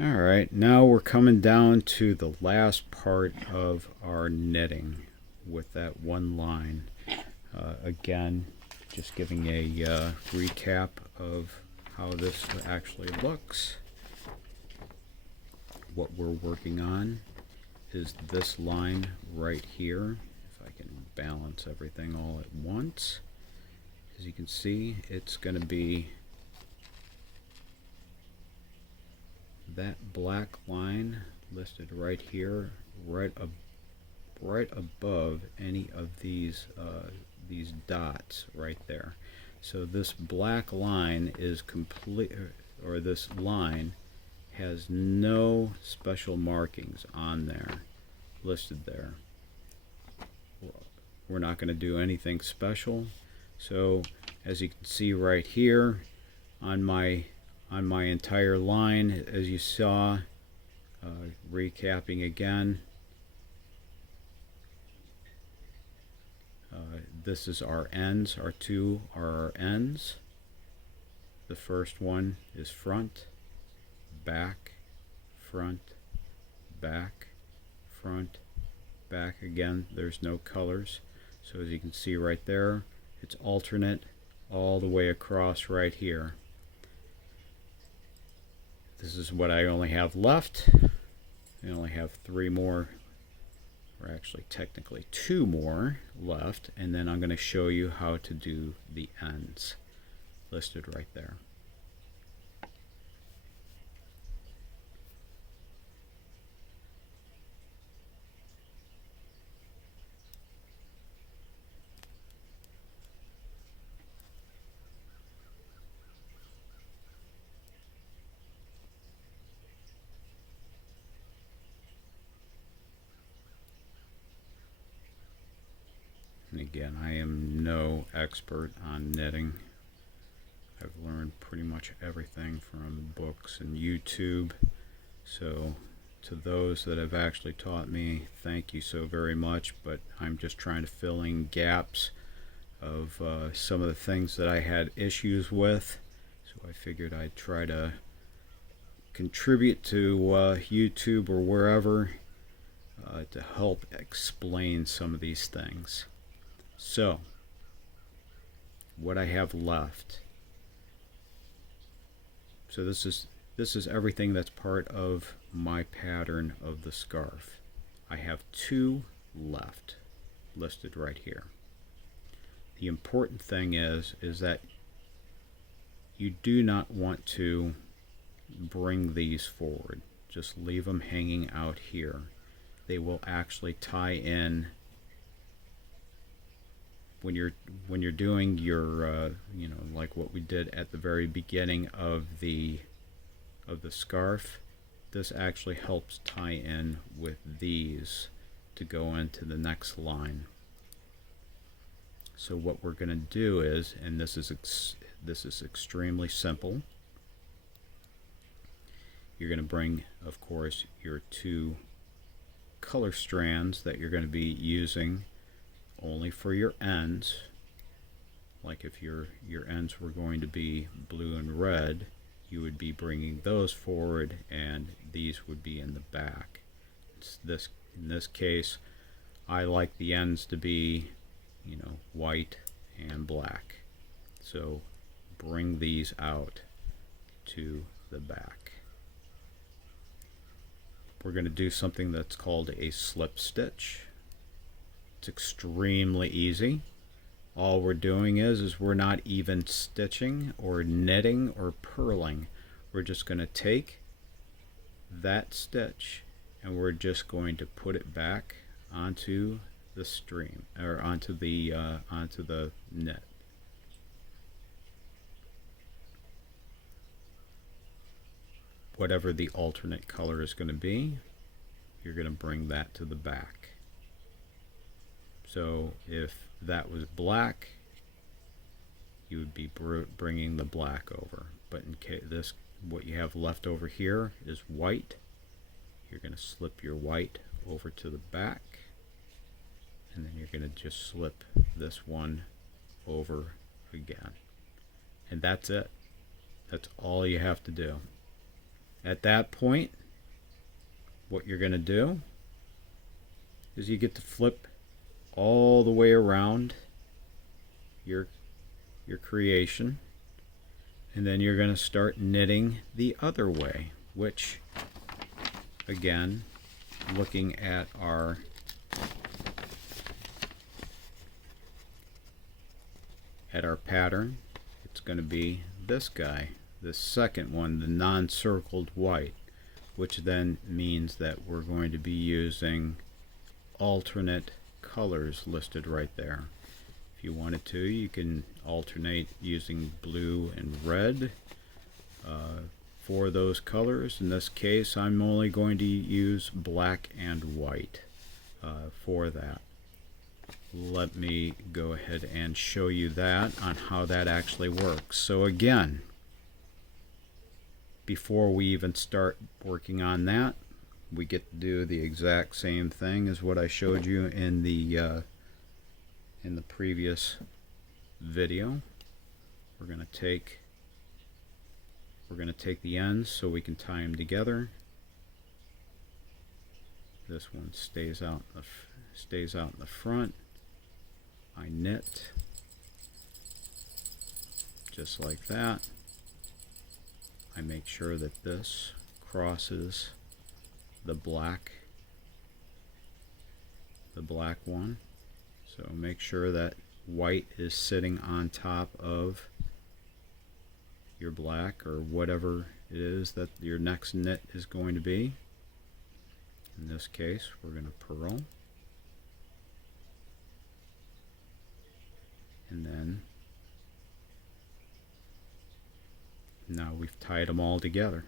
All right, now we're coming down to the last part of our knitting with that one line. Again, just giving a recap of how this actually looks. What we're working on is this line right here. If I can balance everything all at once. As you can see, it's going to be that black line listed right here, right above any of these dots right there. So this black line is complete, or this line has no special markings on there listed there. We're not going to do anything special. So as you can see right here on my entire line, as you saw, recapping again, this is our ends. Our two are our ends. The first one is front, back, front, back, front, back. Again, there's no colors. So as you can see right there, it's alternate all the way across right here. This is what I only have left. I only have 3 more, or actually technically 2 more left, and then I'm going to show you how to do the ends listed right there. And again, I am no expert on knitting. I've learned pretty much everything from books and YouTube. So to those that have actually taught me, thank you so very much. But I'm just trying to fill in gaps of some of the things that I had issues with. So I figured I'd try to contribute to YouTube or wherever to help explain some of these things. So, what I have left. So this is everything that's part of my pattern of the scarf. I have 2 left listed right here. The important thing is that you do not want to bring these forward. Just leave them hanging out here. They will actually tie in when you're doing your like what we did at the very beginning of the scarf. This actually helps tie in with these to go into the next line. So what we're going to do is, and this is extremely simple. You're going to bring, of course, your 2 color strands that you're going to be using only for your ends. Like if your ends were going to be blue and red, you would be bringing those forward and these would be in the back. In this case, I like the ends to be, white and black. So bring these out to the back. We're going to do something that's called a slip stitch. It's extremely easy. All we're doing is we're not even stitching or knitting or purling. We're just going to take that stitch and we're just going to put it back onto the stream, or onto the knit. Whatever the alternate color is going to be, you're going to bring that to the back. So if that was black, you would be bringing the black over. But in case what you have left over here is white, you're going to slip your white over to the back, and then you're going to just slip this one over again. And that's it. That's all you have to do. At that point, what you're going to do is you get to flip all the way around your creation, and then you're going to start knitting the other way, which again, looking at our pattern, it's going to be this guy, the second one, the non-circled white, which then means that we're going to be using alternate colors listed right there. If you wanted to, you can alternate using blue and red for those colors. In this case, I'm only going to use black and white for that. Let me go ahead and show you that on how that actually works. So again, before we even start working on that, we get to do the exact same thing as what I showed you in the previous video. We're going to take the ends so we can tie them together. This one stays out in the front. I knit just like that. I make sure that this crosses the black one. So make sure that white is sitting on top of your black, or whatever it is that your next knit is going to be. In this case, we're going to purl, and then now we've tied them all together,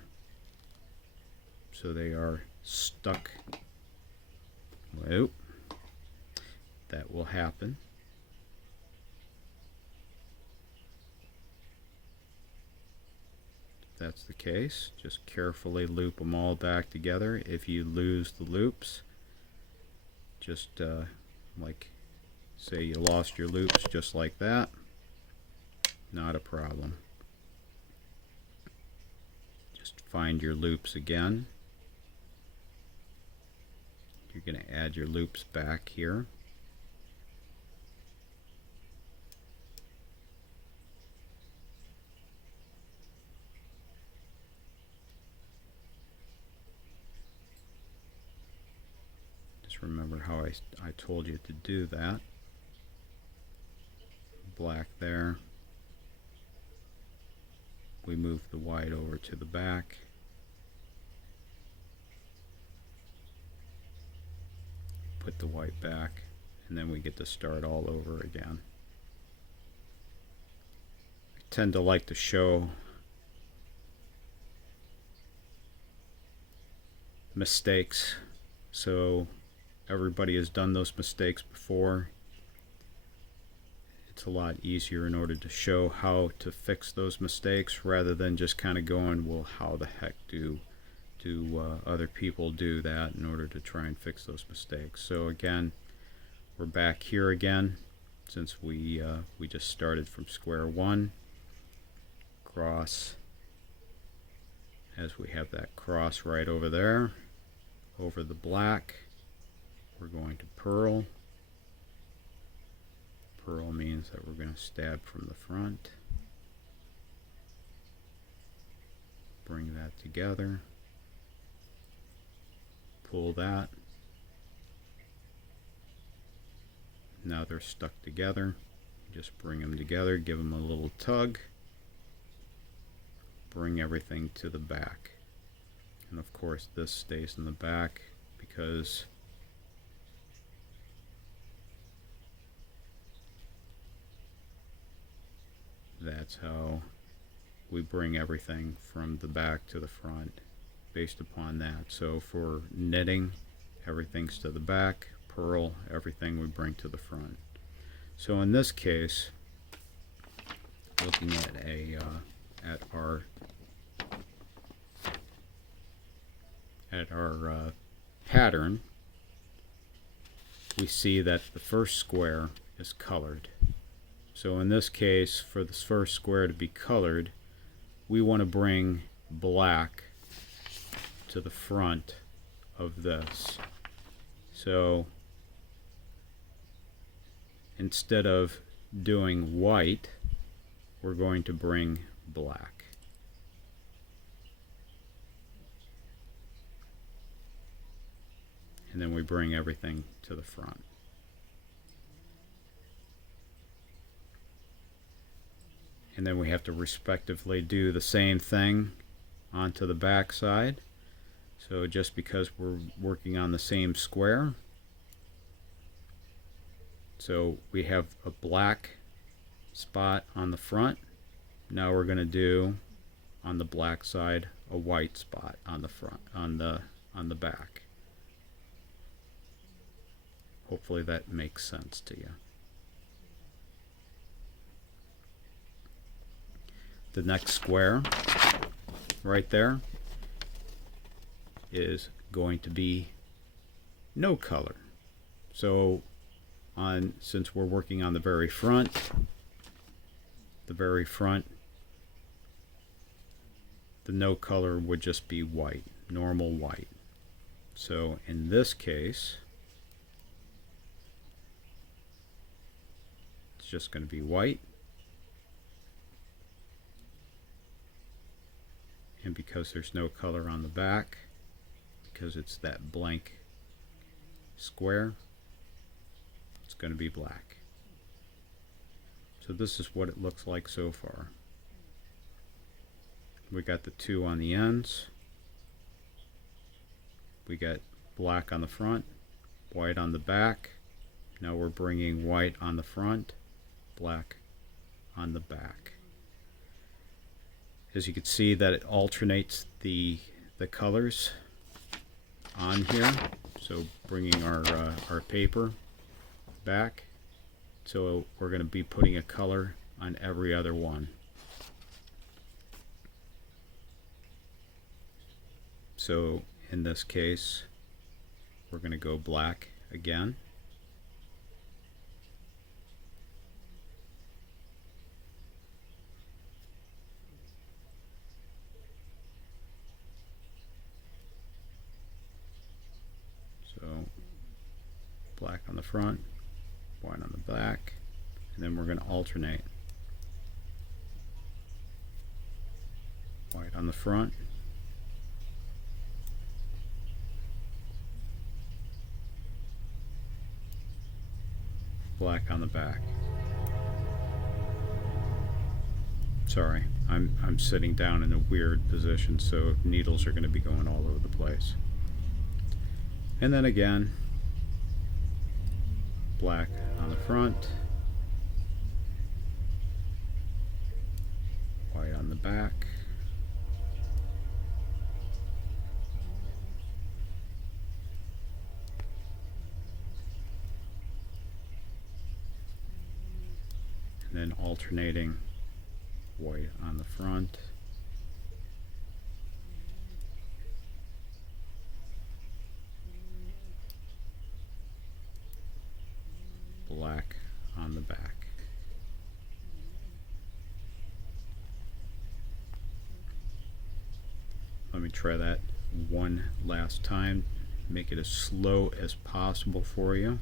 so they are stuck. Well, that will happen. If that's the case, just carefully loop them all back together. If you lose the loops, just like say you lost your loops just like that, not a problem. Just find your loops again. You're going to add your loops back here. Just remember how I told you to do that. Black there. We move the white over to the back. Put the white back, and then we get to start all over again. I tend to like to show mistakes, so everybody has done those mistakes before. It's a lot easier in order to show how to fix those mistakes rather than just kind of going, well, how the heck do other people do that in order to try and fix those mistakes. So again, we're back here again, since we just started from square one. Cross, as we have that cross right over there, over the black, we're going to purl. Purl means that we're going to stab from the front. Bring that together. Pull that. Now they're stuck together. Just bring them together, give them a little tug. Bring everything to the back. And of course this stays in the back because that's how we bring everything from the back to the front based upon that. So for knitting, everything's to the back. Purl, everything we bring to the front. So in this case, looking at our pattern, we see that the first square is colored. So in this case, for this first square to be colored, we want to bring black to the front of this. So instead of doing white, we're going to bring black. And then we bring everything to the front. And then we have to respectively do the same thing onto the back side. So just because we're working on the same square, so we have a black spot on the front. Now we're going to do on the black side a white spot on the front, on the back. Hopefully that makes sense to you. The next square right there is going to be no color. So since we're working on the very front, the no color would just be white, normal white. So in this case, it's just going to be white. And because there's no color on the back, because it's that blank square, it's going to be black. So this is what it looks like so far. We got the two on the ends. We got black on the front, white on the back. Now we're bringing white on the front, black on the back. As you can see that it alternates the colors on here. So bringing our paper back. So we're going to be putting a color on every other one. So in this case, we're going to go black again. So black on the front, white on the back, and then we're going to alternate. White on the front, black on the back. Sorry, I'm sitting down in a weird position, so needles are going to be going all over the place. And then again, black on the front, white on the back, and then alternating white on the front, black on the back. Let me try that one last time. Make it as slow as possible for you.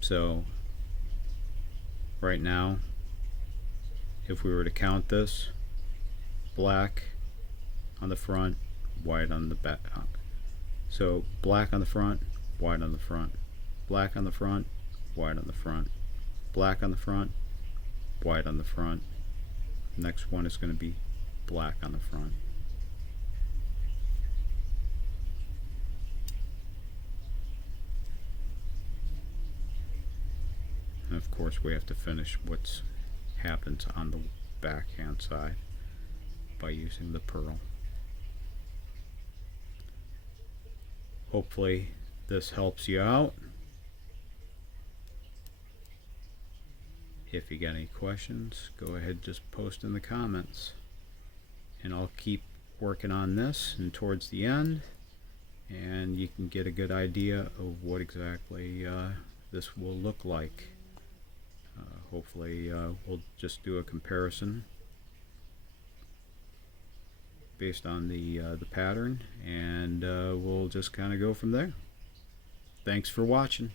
So right now, if we were to count this, black on the front, white on the back. So black on the front, white on the front, black on the front, white on the front, black on the front, white on the front. Next one is going to be black on the front. And of course we have to finish what happens on the backhand side by using the pearl. Hopefully this helps you out. If you got any questions, go ahead, just post in the comments. And I'll keep working on this and towards the end, and you can get a good idea of what exactly this will look like. Hopefully we'll just do a comparison based on the pattern, and we'll just kind of go from there. Thanks for watching.